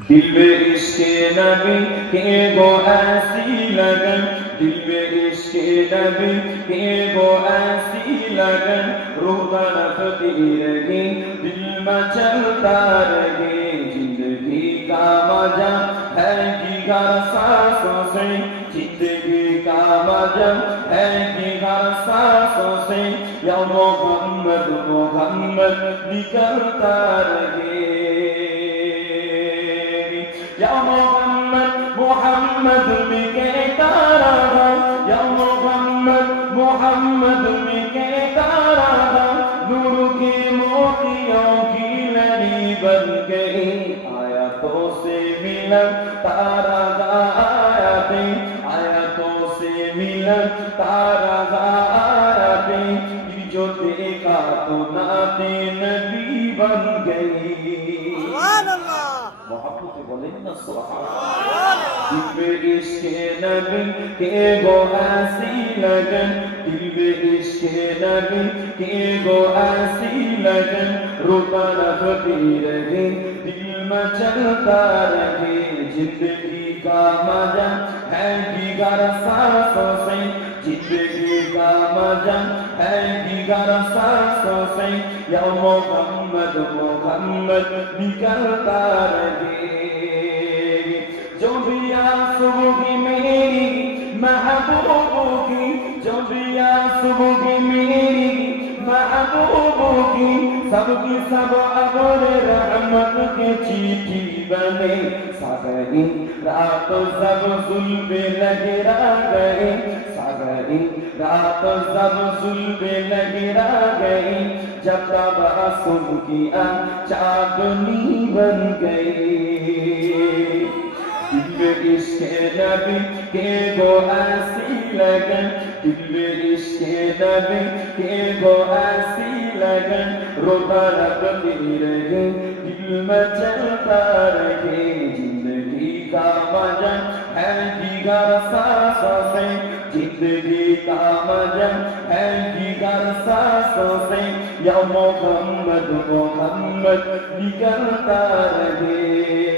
दिल में इश्क़े नबी के गो ऐसी लगन, दिल में इश्क़े नबी के गो ऐसी लगन, रूह तड़पती रहे दिल में चलता रहे, जिंदगी का मजा है कि हर सांसों से, जिंदगी का मजा है कि हर सांसों से, या मोहम्मद मोहम्मद निकलता रहे। या मोहम्मद मोहम्मद में कहता रहा, या मोहम्मद मोहम्मद में कहता रहा, नूर के मोतियों की लड़ी बन गई, आयतों से मिलन तारा आयातें, आयतों से मिलन तारा आयातें, जो देखा तो नाते नबी बन गई। मोहब्बत से बोलें ना सुभान। दिल में इश्क़े नबी के गो ऐसी लगन, दिल में इश्क़े नबी के गो ऐसी लगन, रोता रहती रहे दिल में चलता रहे, जिंदगी का मजा है जिगर सांसों से, जिंदगी का मजा है जिगर सांसों से, या मोहम्मद मोहम्मद निकलता रहे। जो भी आंसू मेरी महबूबों की, जो भी आंसू मेरी महबूबों की, सबकी सब अबोर रहमत की चिट्ठी बने, सागरी रातों सब जुल्फे लगिरा गए, सागरी रातों सब जुल्फे लगिरा गए, जब तब सुन की चांदनी बन गई। दिल में इश्क़े नबी के गो ऐसी लगन, दिल में इश्क़े नबी के गो ऐसी लगन, रोता रहती रहे दिल में चलता रहे, जिंदगी का मजा है जिगर सांसों से, जिंदगी का मजा है जिगर सांसों से, या मोहम्मद मोहम्मद निकलता रहे।